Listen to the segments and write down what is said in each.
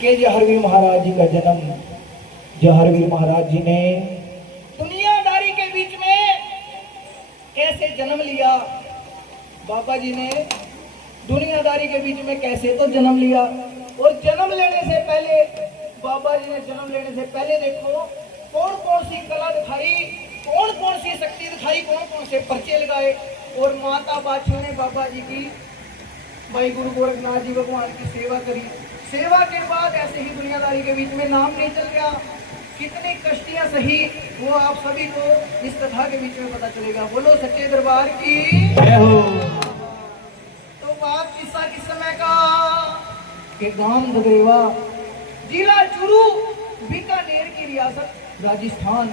कि जहरवीर महाराज जी का जन्म, जहरवीर महाराज जी ने दुनियादारी के बीच में कैसे जन्म लिया। बाबा जी ने दुनियादारी के बीच में कैसे तो जन्म लिया, और जन्म लेने से पहले बाबा जी ने जन्म लेने से पहले देखो कौन कौन सी कला दिखाई, कौन कौन सी शक्ति दिखाई, कौन कौन से पर्चे लगाए। और माता बादशाह ने बाबा जी की, भाई गुरु गोरखनाथ जी भगवान की सेवा करी। सेवा के बाद ऐसे ही दुनियादारी के बीच में नाम नहीं चल गया, कितनी कष्टियां सही वो आप सभी को इस कथा के बीच में पता चलेगा। बोलो सच्चे दरबार की जय हो। तो बात किस्सा किस समय का कि गांव ददरेवा, जिला चूरू, बीकानेर की रियासत राजस्थान।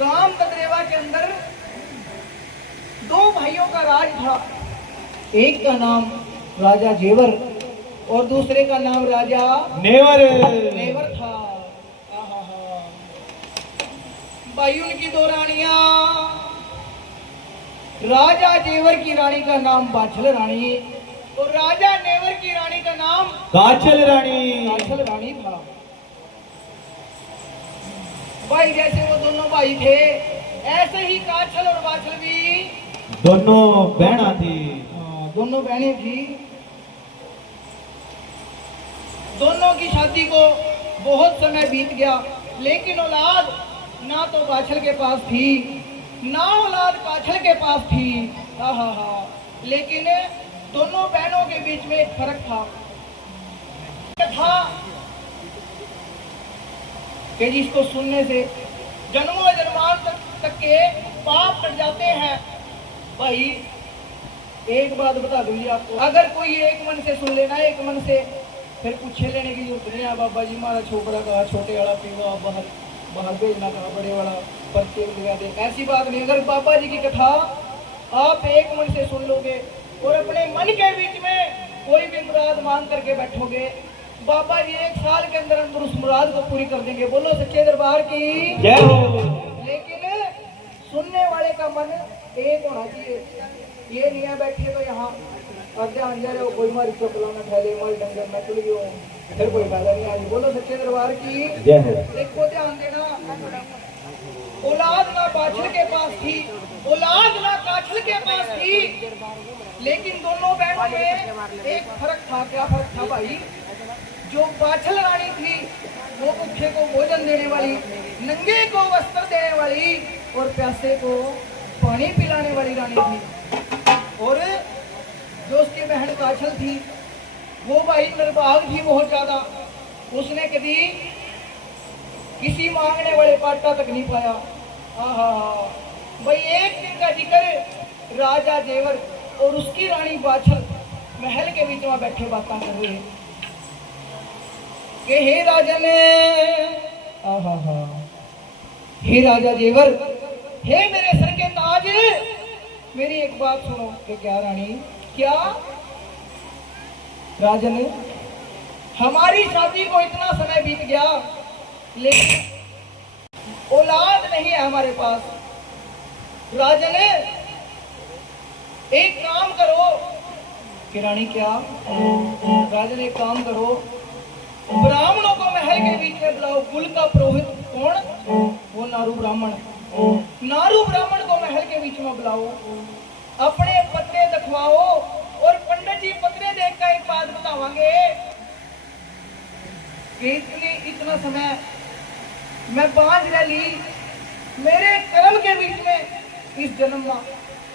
गांव ददरेवा के अंदर दो भाइयों का राज था। एक का नाम राजा जेवर और दूसरे का नाम राजा नेवर था। भाई उनकी दो रानियां, राजा जेवर की रानी का नाम बाछल रानी और राजा नेवर की रानी का नाम काछल रानी था। भाई जैसे वो दोनों भाई थे, ऐसे ही काछल और बाछल भी दोनों बहना थी। दोनों बहनें थी। दोनों की शादी को बहुत समय बीत गया, लेकिन औलाद ना तो बाछल के पास थी, ना औलाद काछल के पास थी। लेकिन दोनों बहनों के बीच में एक फर्क था कि जिसको सुनने से जन्मों जन्मांतर तक के पाप कट जाते हैं। भाई एक बात बता दूंगी आपको, अगर कोई एक मन से सुन लेना, एक मन से, फिर पूछे लेने की जरूरत नहीं है। बाबा जी हमारा छोकरा कहा, छोटे वाला पीवा बाहर बाहर भेजना कहा, बड़े वाला पर्चे लगा दे, ऐसी बात नहीं। अगर बाबा जी की कथा आप एक मन से सुन लोगे और अपने मन के बीच में कोई भी मुराद मांग करके बैठोगे, बाबा जी 1 साल के अंदर अंदर उस मुराद को पूरी कर देंगे। बोलो सच्चे दरबार की जय हो। लेकिन सुनने वाले का मन एक होना चाहिए। ये नहीं है बैठे तो यहाँ ध्यान जा रहे हो, कोई मारी चपला में फैले, मारी डंगर में चुल गयो, फिर कोई फायदा नहीं आज। बोलो सच्चे दरबार की जय हो। देखो ध्यान देना, औलाद ना बाछल के पास थी, औलाद ना काछल के पास थी, लेकिन दोनों बहनों में एक फर्क था। क्या फर्क था भाई? जो बाछल रानी थी वो भूखे को भोजन देने वाली, नंगे को वस्त्र देने वाली और प्यासे को पानी पिलाने वाली रानी थी। और जो उसकी बहन काछल थी वो भाई निर्भाग थी बहुत ज्यादा। उसने कभी किसी मांगने वाले पाटा तक नहीं पाया। भाई एक दिन का जिक्र, राजा जेवर और उसकी रानी बाछल महल के बीच में बैठे बातें कर रहे हैं कि हे राजन, हे राजा जेवर, हे मेरे सर के ताज, मेरी एक बात सुनो। कि क्या रानी? क्या? राजन, हमारी शादी को इतना समय बीत गया, लेकिन औलाद नहीं है हमारे पास। राजन, एक काम करो। कि रानी क्या? राजन एक काम करो, ब्राह्मणों को महल के बीच में बुलाओ। कुल का पुरोहित कौन? वो नारू ब्राह्मण। नारू ब्राह्मण को महल के बीच में बुलाओ, अपने पत्रे दिखवाओ और पंडित जी पत्रे देखकर एक बात बतावांगे कि इतना समय मैं बांझ रह ली, मेरे कर्म के बीच में इस जन्म में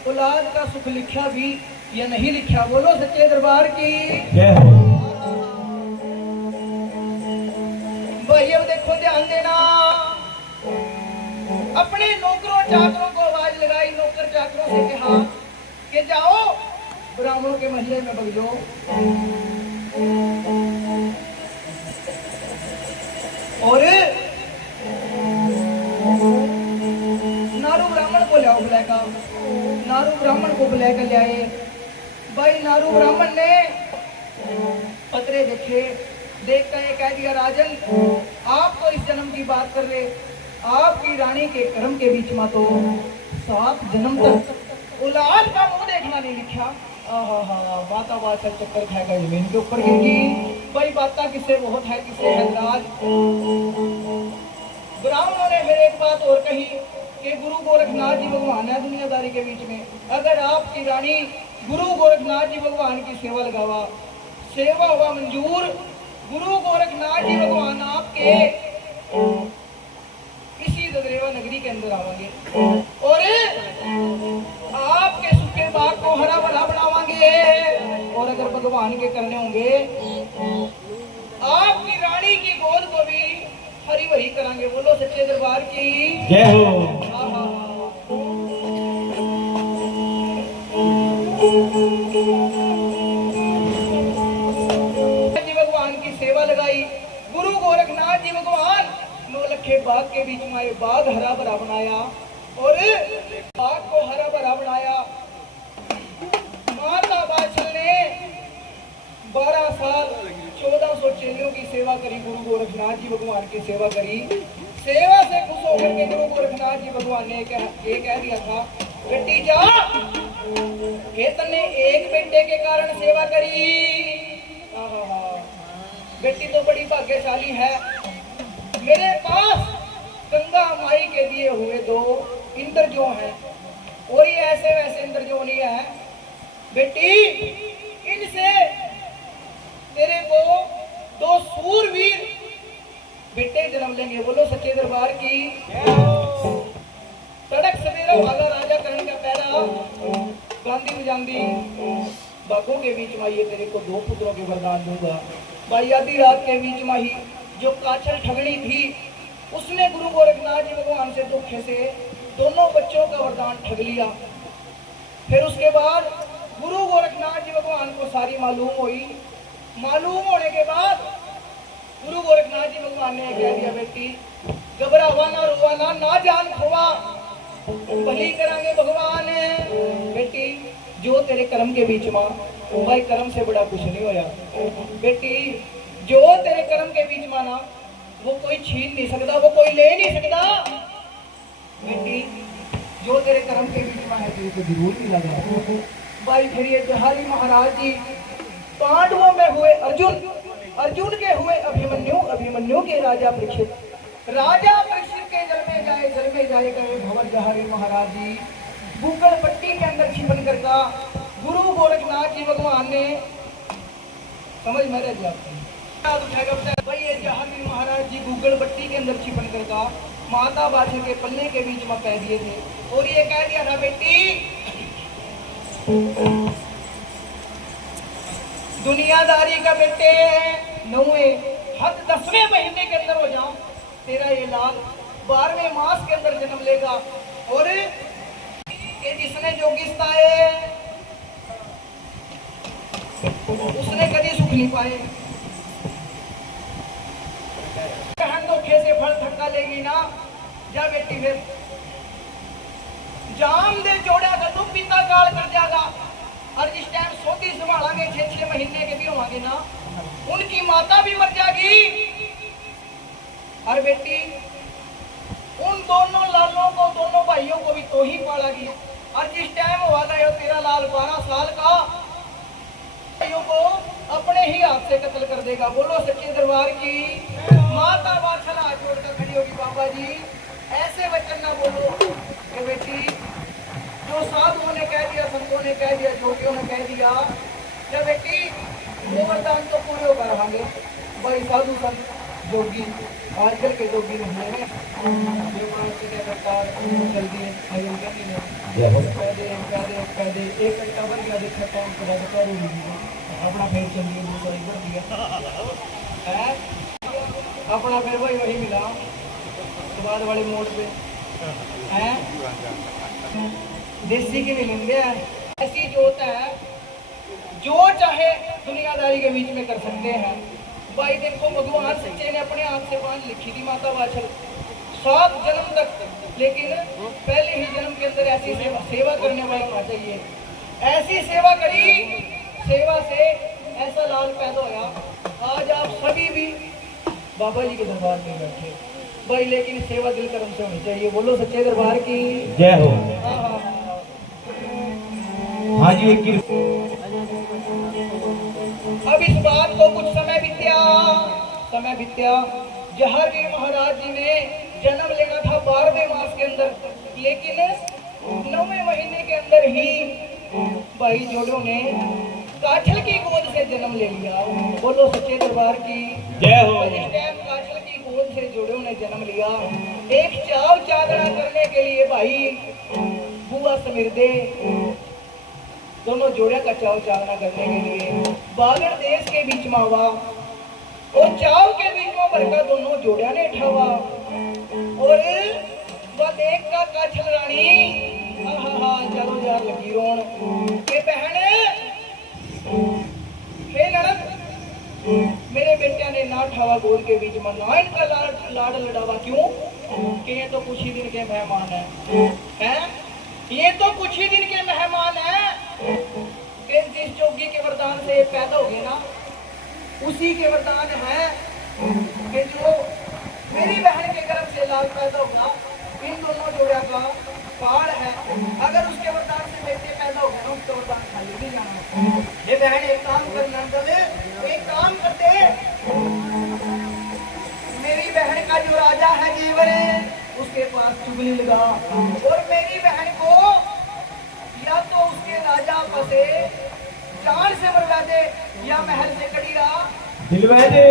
औलाद का सुख लिखा भी या नहीं लिखा। बोलो सच्चे दरबार की जय हो। भाई अब देखो ध्यान देना, अपने नौकरों चाकरों को आवाज लगाई, नौकर चाकरों से कहा कि जाओ ब्राह्मणों के महल्ले में बग जाओ और नारू ब्राह्मण को लाओ। बुलाएगा नारू ब्राह्मण को बुलाकर ले आए। भाई नारू ब्राह्मण ने पत्रे देखे, देखकर ये कह दिया, राजन आप तो इस जन्म की बात कर रहे, आपकी रानी के कर्म के बीच में तो 7 जन्म तक औलाद का मुंह देखना नहीं लिखा। बाता बात चक्कर खाएगा, जमीन के ऊपर गिर गई। भाई बातें किससे बहुत है, किससे है नाराज। ब्राह्मणों ने फिर एक बात और कही कि गुरु गोरखनाथ जी भगवान है दुनियादारी के बीच में, अगर आपकी रानी गुरु गोरखनाथ जी भगवान की सेवा लगावा, सेवा हुआ मंजूर, गुरु गोरखनाथ जी भगवान आपके इसी ददरेवा नगरी के अंदर आवांगे और आपके सूखे बाग को हरा भरा बनावांगे, और अगर भगवान के करने होंगे आपकी रानी की गोद को भी हरी भरी करांगे। बोलो सच्चे दरबार की जय हो। जी भगवान की सेवा लगाई, गुरु गोरखनाथ जी भगवान नौलखे बाग के बीच में आए, बाग हरा भरा बनाया और बाग को हरा भरा बनाया। माता बादशाह ने 12 साल 1400 चेलियों की सेवा करी, गुरु गोरखनाथ जी भगवान की सेवा करी। सेवा से खुश होकर के गुरु गोरखनाथ जी भगवान ने ये कह दिया था, बेटी जा के तने एक बेटे के कारण सेवा करी। बेटी तो बड़ी भाग्यशाली है, मेरे पास गंगा माई के दिए हुए 2 इंद्रजो हैं, और ये ऐसे वैसे इंद्रजो नहीं है बेटी, इनसे तेरे को 2 सूरवीर बेटे जन्म लेंगे। बोलो सच्चे दरबार की। तड़क सवेरा वाला राजा करण का पैरा गांधी बजांदी बागों के बीच में ये तेरे को 2 पुत्रों के वरदान दूंगा। भाई आधी रात के बीच में ही जो काछल ठगनी थी उसने गुरु गोरखनाथ जी भगवान से धोखे से दोनों बच्चों का वरदान ठग लिया। फिर उसके बाद गुरु गोरखनाथ जी भगवान को सारी मालूम हुई। मालूम होने के बाद गुरु गोरखनाथ जी भगवान ने कह दिया, बेटी घबरावा ना, रोवा ना जान खोवा, भली करांगे भगवान। बेटी जो तेरे कर्म के बीच में, भाई कर्म से बड़ा कुछ नहीं होया बेटी, जो तेरे कर्म के बीच में ना वो कोई छीन नहीं सकता, वो कोई ले नहीं सकता। बेटी जो तेरे कर्म के बीच में है तेरे को जरूर मिलेगा। भाई फिर ये बिहारी महाराज जी पांडवों में हुए अर्जुन, अर्जुन के हुए अभिमन्यु, अभिमन्यु के राजा परीक्षित, राजा परीक्षित के जल में जाए कहे भवन बिहारी महाराज जी गूगल पट्टी के अंदर छिपन कर का गुरु गोरखनाथ जी भगवान ने समझ में रह गया। भाई ये जहांगीर महाराज जी गूगल पट्टी के अंदर छिपन कर का माता बादशाह के पल्ले के बीच में कह दिए थे, और ये कह दिया था, बेटी दुनियादारी का बेटे 9वें हद 10वें महीने के अंदर हो जाओ, तेरा ये लाल 12वें मास के अंदर जन्म लेगा, और ये जिसने जोगिस्ता है उसने कभी सुख नहीं पाए। बहन धोखे से फल थका लेगी ना, जा बेटी फिर जाम दे जोड़ा का तू पिता काल कर जाएगा, और जिस टाइम सोती संभालेंगे 6-6 महीने के भी होंगे ना, उनकी माता भी मर जाएगी। और बेटी उन दोनों लालों को, दोनों भाइयों को भी तो ही पालेगी, और जिस टाइम वाला है तेरा लाल 12 साल का भाइयों को अपने ही हाथ से कत्ल कर देगा। बोलो सच्चे दरबार की। माता बादशाह हाथ जोड़कर खड़ी होगी, बाबा जी ऐसे वचन ना बोलो कि बेटी जो साधुओं ने कह दिया, संतों ने कह दिया, जोगियों ने कह दिया, क्या बेटी वो वरदान तो पूरे होकर रहेंगे। भाई साधु संत जोगी आजकल के जोगी नहीं है, जल्दी एक घंटा बन गया, देखा अपना फिर चलिए दूसरा बढ़ दिया अपना फिर वही मिला बाद वाले मोड़ पे है, देसी की मिलेंगे। ऐसी जोत है जो चाहे दुनियादारी के बीच में कर सकते हैं। भाई देखो भगवान सच्चे ने अपने हाथ से बांध लिखी थी माता बादशाह 7 जन्म तक, लेकिन पहले ही जन्म के अंदर ऐसी सेवा करने वाला होना चाहिए। ऐसी सेवा करी, सेवा से ऐसा लाल पैदा होया। आज आप सभी भी बाबा जी के दरबार में बैठे भाई, लेकिन सेवा दिल कर्म से होनी चाहिए। बोलो सच्चे दरबार की जय हो। हाँ जी, एक अब इस बात को कुछ समय बीते समय बीत्या। जहांगीर महाराज जी ने जन्म लेना था 12वें मास के अंदर, लेकिन 9वें महीने के अंदर ही भाई जोड़ों ने काठल की गोद से जन्म ले लिया। बोलो सच्चे दरबार की जय हो। इस टाइम काठल की गोद से जोड़ों ने जन्म लिया। एक चाव चादरा करने के लिए भाई बुआ समिरदे दोनों जोड़े का चाव चादरा करने के लिए बागड़ देश के बीच में हुआ और चाव के बीच में भरका दोनों जोड़िया ने ठावा और वह देख का काठल रानी आहा चारों यार लगी रोन के बहन हे ननद मेरे बेटिया ने ना ठावा गोद के बीच में ना इनका लाड लड़ावा क्यों कि ये तो कुछ ही दिन के मेहमान हैं ये तो कुछ ही दिन के मेहमान हैं कि जिस जोगी के वरदान से पैदा हो गए ना उसी के वरदान है कि जो मेरी बहन के गर्भ से लाल पैदा होगा इन दोनों जोड़िया का पाड़ है। अगर उसके वरदान से बेटे पैदा हो गए ना उसका वरदान खाली नहीं जाना। ये बहन एक काम करना चले एक काम करते मेरी बहन का जो राजा है जेवर उसके पास चुगली लगा और मेरी बहन को या तो उसके राजा से जान से मरवा दे या महल से कड़ीरा दिलवा दे।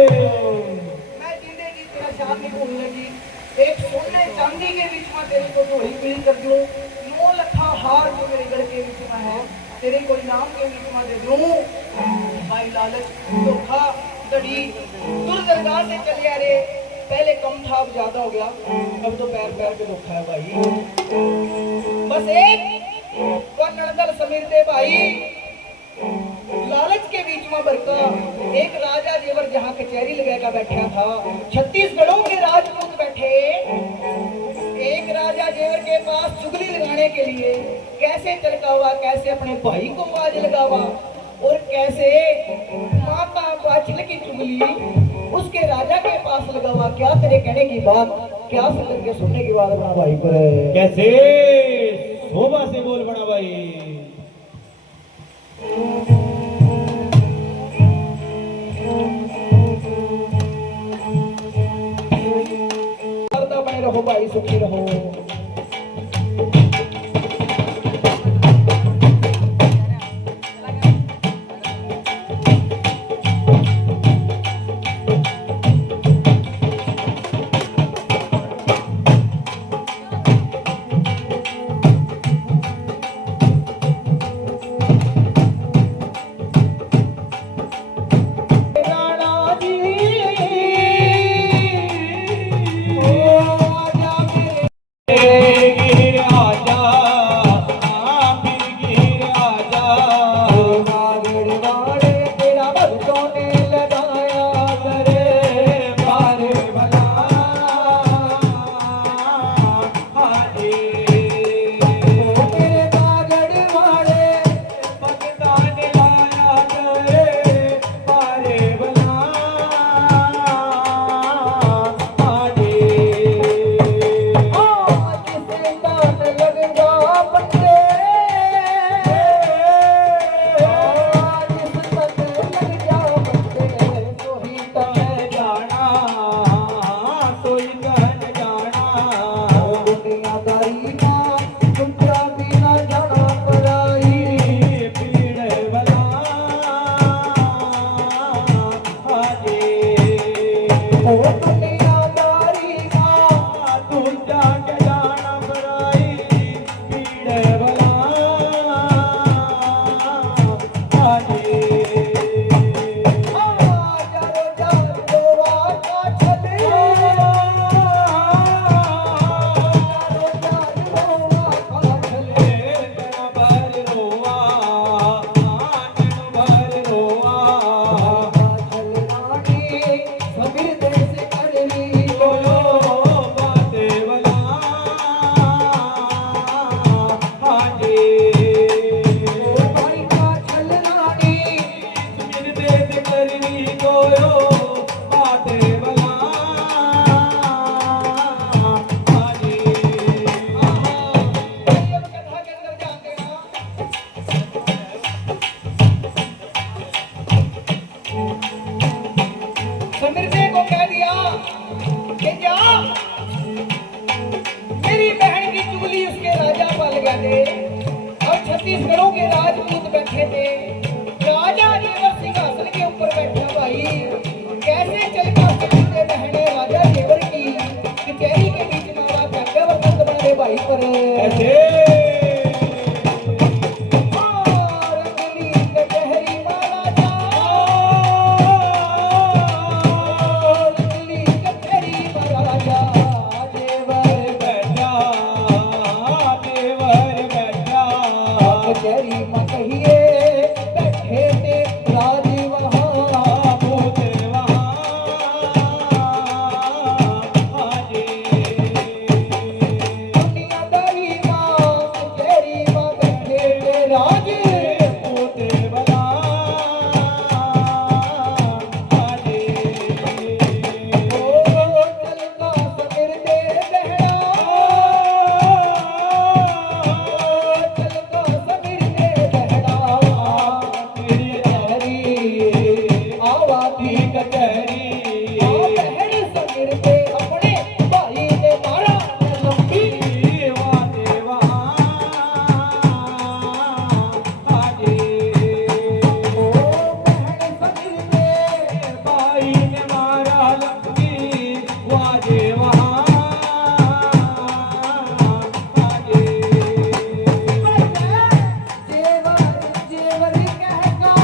मैं जिंदे जी तेरा शान नहीं भूलने लगी। एक सोने चांदी के बीच में तेरे को तो ही पील कर दूं 9 लखा हार जो मेरे गढ़ के बीच में है तेरे को इनाम के बीच में दे दूं। भाई लालच धोखा दड़ी दुर्दरगाह से चले आ रे पहले कम था अब ज्यादा हो गया अब तो पैर पैर पे धोखा है भाई। बस एक नड़दल समीर दे भाई लालच के बीच में बरका एक राजा जेवर जहां कचहरी लगाकर बैठा था 36 गढ़ों के राजपूत बैठे एक राजा जेवर के पास चुगली लगाने के लिए कैसे चलकावा कैसे अपने भाई को बाज लगावा और कैसे माता बाछल की चुगली उसके राजा के पास लगावा। क्या तेरे कहने की बात क्या सुन के सुनने की बात अपना भाई पर कैसे शोभा से बोल बड़ा भाई। बने रहो भाई सुखी रहो। समीर को की कचहरी बहन समीर पे अपने भाई ने मारा लंबी वाजे वहाँ हाजी ओ बहन समीर पे भाई ने मारा लंबी वाजे वहाँ हाजी जेवर जेवर कहका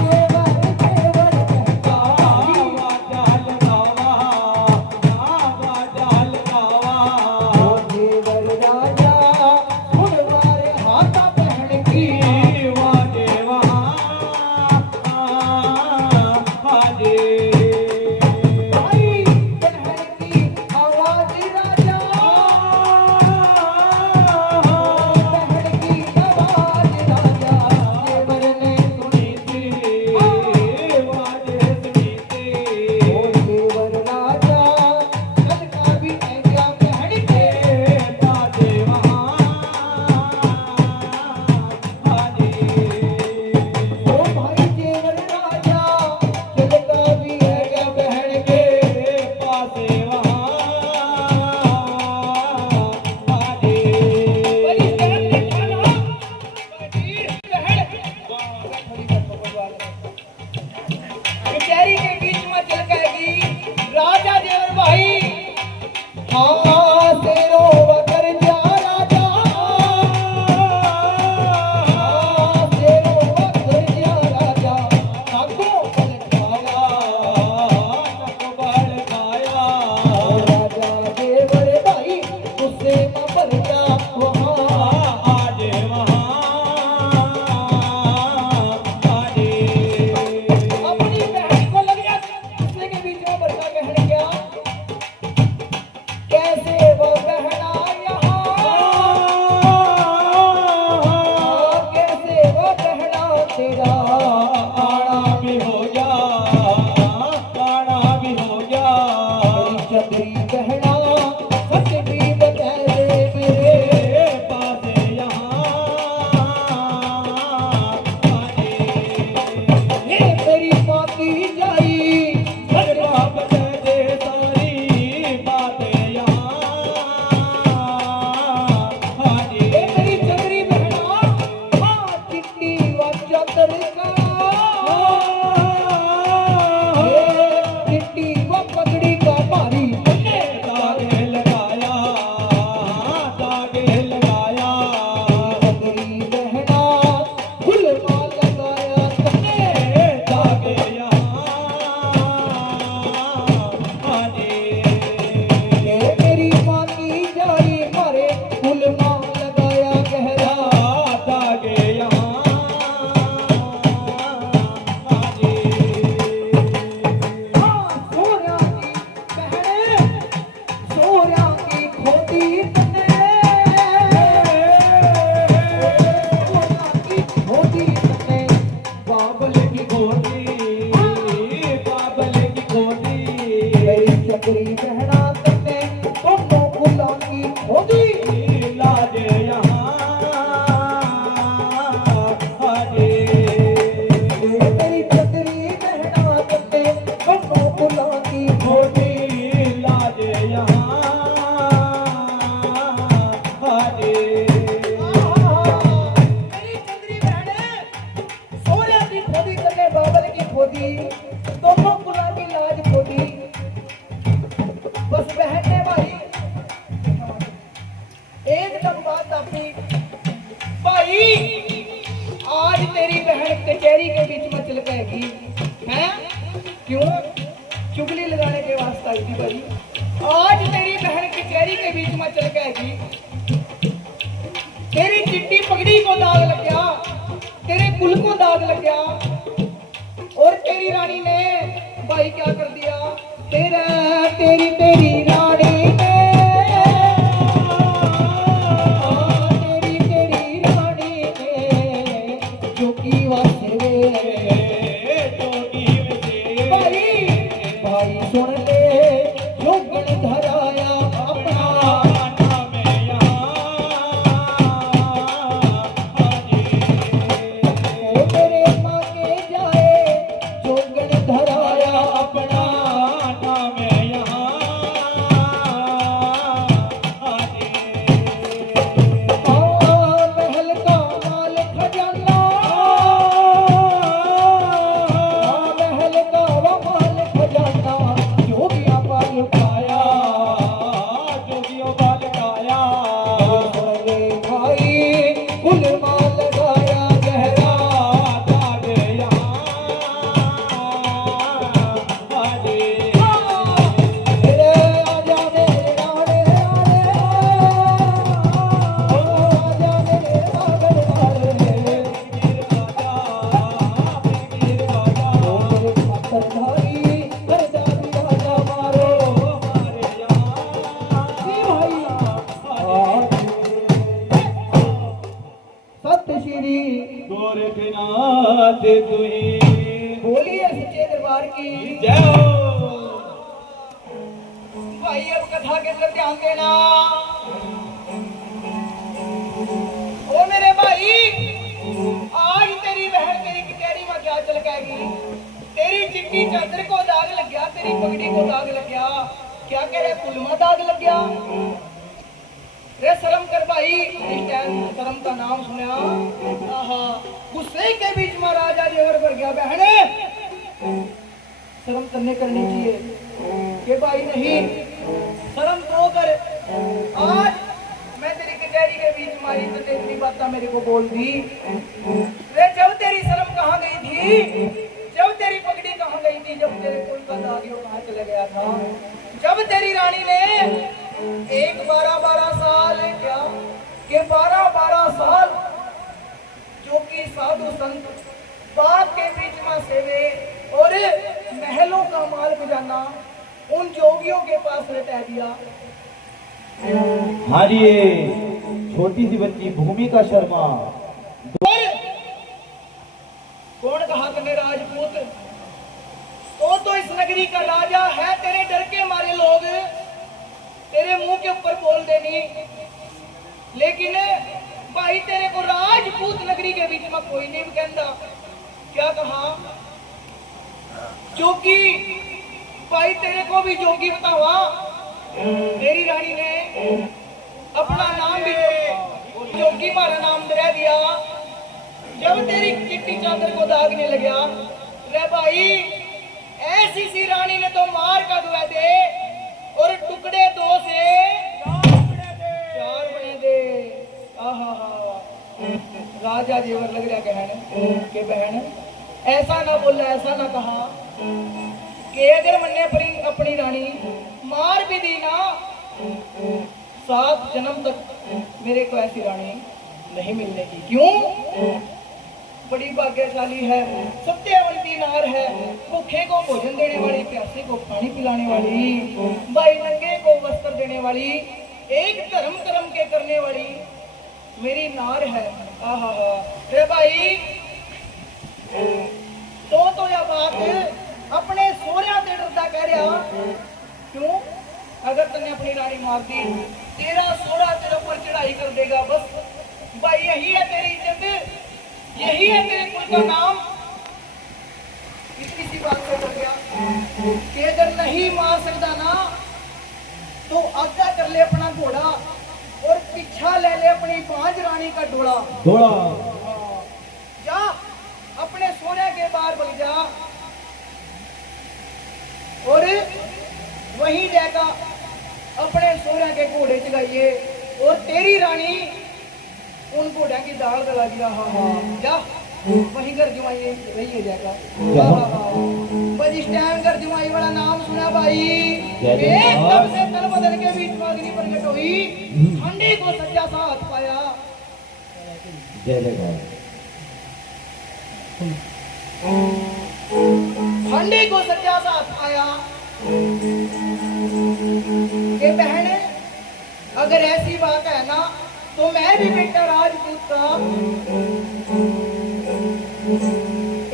जेवर जेवर कहका वाजाल गावा वाजाल गावा ओ जेवर राजा फुलवारे हाथा पहन की वाजे वहाँ हाजी भाई बहन की आवाज राजा बहन की आवाज राजा जेवर ने सुनी थी वाजे सुनी थी ओ जेवर राजा कल का भी ऐसा बहन के वाजे वहाँ हाजी ओ भाई जेवर राजा कल का भी ऐसा बहन के पासे वहाँ हाजी बड़ी जान ने खाना कचहरी के बीच में चल गई राजा जेवर भाई हाँ तेरो वकर जा राजा हाँ तेरो वकर जा राजा आगो पलटाया राजा जेवर भाई गुस्से में भर गया वहाँ अपनी बहन को लग गया गुस्से के बीच में बरसा कहने क्या कैसे वो बहना यहाँ कैसे वो बहना तेरा आना मेरी चंद्री बहना सच भी बता दे मेरे ये तेरी माँ की जाई ये तेरी चंद्री बहना हाँ चिट्टी व चतर का ये चिट्टी व पगड़ी का मारी चंद्री बहना गुलमा लगाया तने ये तेरी माँ की जाई मारे गुलमा लगाया गहरा हाँ सोरा की बहने सोरा की खोटी तने सोरा की खोटी तने बाबल की मेरी चक्री बहना तने दोनों गुलाम की खोटी ये तेरी चक्री बहना तने दोनों गुलाम की खोटी मेरी चंद्री बहने सोरे की खोदी तने बाबल की खोदी दोनों गुलाम की लाज खोदी बस बहने भाई एकदम बात अपनी भाई आज तेरी बहन कचहरी के बीच में चल गएगी हैं क्यों चुगली लगाने के वास्ते आई थी भाई आज तेरी बहन कचहरी के बीच में चल गएगी तेरी चिट्टी पगड़ी को दाग लग गया तेरे कुल को दाग लग गया और तेरी रानी ने भाई क्या कर दिया तेरा तेरी तेरी रानी ने तेरी तेरी रानी ने जो की वासे भाई भाई सुन ले जो गण धराया अपना ओ तेरे माँ के साथ तुही। बोलिए सच्चे दरबार की जय हो। भाई अब कथा के अंदर ध्यान देना। ओ मेरे भाई, आज तेरी बहन तेरी कचहरी में क्या चल गई? तेरी चिट्टी चादर को दाग लग गया, तेरी पगड़ी को दाग लग गया, क्या कह रहे कुलमा दाग लग गया? रे शर्म कर भाई, इस टाइम शर्म का नाम सुना। आहा, गुस्से के बीच में राजा जेवर कर गया। बहने शर्म करने करनी चाहिए कि भाई नहीं, शर्म तो कर। आज मैं तेरी कचहरी के बीच में आई तो तेरी बात मेरे को बोल दी। रे जब तेरी शर्म कहाँ गई थी? जब तेरी पगड़ी कहाँ गई थी? जब तेरे कुल का दागियो कहाँ चले गया था? जब तेरी रानी ने एक 12-12 साल क्या कि 12-12 साल जो कि साधु संत बाग के बीच में सेवे और महलों का माल खजाना उन जोगियों के पास लौटा दिया। हाँ जी, ये छोटी सी बच्ची भूमिका शर्मा। कौन कहा तने राजपूत? तो इस नगरी का राजा है। तेरे डर के मारे लोग तेरे मुंह के ऊपर बोल देनी, लेकिन भाई तेरे को राजपूत नगरी के बीच में कोई नहीं कहता। क्या कहा? जोगी। भाई तेरे को भी जोगी बतावा। तेरी रानी ने अपना नाम भी जोगी मारा नाम दे दिया। जब तेरी चिट्टी चादर को दागने लगा, रे भाई ऐसी सी रानी ने तो मार का दुआ दे और टुकड़े 2 से 4 बने दे। आहा, राजा जेवर लग रहा कहने के बहन ऐसा ना बोला, ऐसा ना कहा कि अगर मन्ने अपनी रानी मार भी दी ना, 7 जन्म तक मेरे को ऐसी रानी नहीं मिलने की। क्यों? बड़ी भाग्यशाली है, सत्यवंती नार है, भूखे को भोजन देने वाली, प्यासे को पानी पिलाने वाली, भाई नंगे को वस्त्र देने वाली, एक धर्म कर्म के करने वाली मेरी नार है। आहा, रे भाई तो यह बात अपने सोहरिया से डरता कह रहा। क्यों? अगर तुमने अपनी रानी मार दी, तेरा सोहरा तेरे ऊपर चढ़ाई कर देगा। बस भाई यही है तेरी इज्जत, यही है तेरे कुल का नाम। इतनी सी बात से डर गया कि अगर नहीं मार सकता ना तो आगा कर ले अपना घोड़ा और पीछा ले ले अपनी 5 रानी का डोला। जा अपने सोने के बाहर बग जा और वहीं जाकर अपने सोने के घोड़े चलाइए और तेरी रानी उन घोड़े की दाल गला दिया। हाँ, जा वहीं कर जुआई रहिए जाकर। बस इस टाइम कर जुआई वाला नाम सुना भाई। एकदम से तल बदल के बीच में अग्नि प्रकट हुई, ठंडी को सच्चा साथ पाया। ठंडी को सच्चा साथ आया कि बहन अगर ऐसी बात है ना तो मैं भी बेटा राजपूत का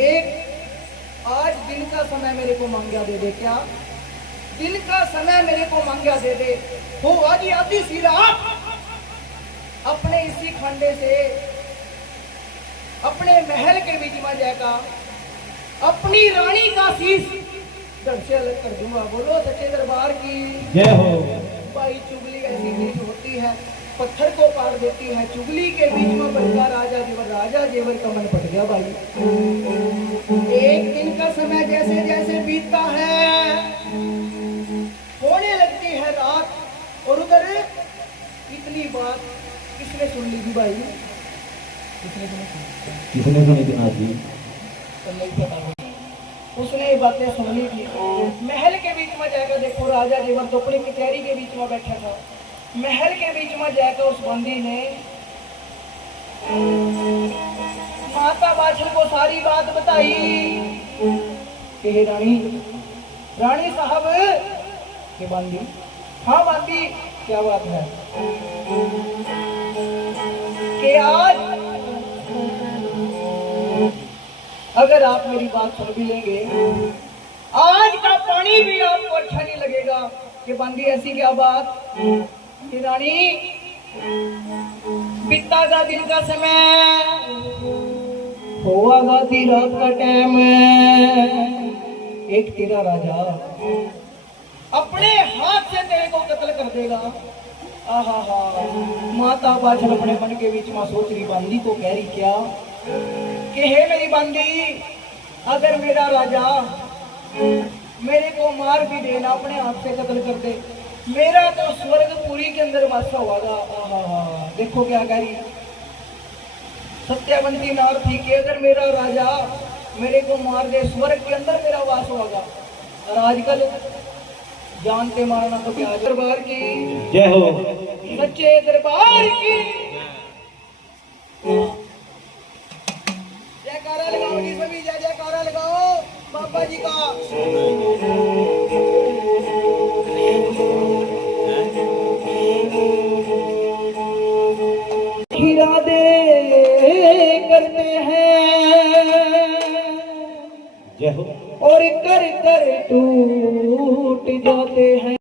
एक आज दिन का समय मेरे को मांगा दे दे। क्या दिन का समय मेरे को मांगा दे दे? हो आज आधी सी रात अपने इसी खंडे से अपने महल के बीच में जाकर अपनी रानी का शीश धड़ से अलग कर दूंगा। बोलो सच्चे दरबार की जय हो। भाई चुगली ऐसी चीज होती है, पत्थर को पाड़ देती है। चुगली के बीच में बन राजा जेवर का मन पट गया भाई। एक दिन का समय जैसे जैसे बीतता है होने लगती है रात और उधर इतनी बात किसने सुन ली थी भाई? किसने सुनी थी ना जी? उसने ये बातें सुन ली थी। महल के बीच में जाकर देखो राजा जेवर तो अपनी कचहरी के बीच में बैठा था। महल के बीच में जाकर उस बंदी ने माता बाछल को सारी बात बताई कि हे रानी साहब के बंदी। हाँ बंदी, क्या बात है कि अगर आप मेरी बात सुन भी लेंगे, आज का पानी भी आपको अच्छा नहीं लगेगा कि बंदी ऐसी क्या बात कि रानी बीता का दिन का समय होगा ती रात का टाइम, एक तेरा राजा अपने हाथ से तेरे को कत्ल कर देगा। आहा हा, माता बाछल अपने मन के बीच में सोच रही बंदी को कह रही क्या कि हे मेरी बंदी, अगर मेरा राजा मेरे को मार भी देना, अपने हाथ से कत्ल कर दे, मेरा तो स्वर्गपुरी के अंदर वासा होगा। आहा हा, देखो क्या कह रही सत्यवंती नार थी कि अगर मेरा राजा मेरे को मार दे, स्वर्ग के अंदर मेरा वास होगा। और आजकल जानते मारना तो क्या, दरबार की जय हो। सच्चे दरबार की जयकारा लगाओ जी, सभी जय जयकारा लगाओ बाबा जी का।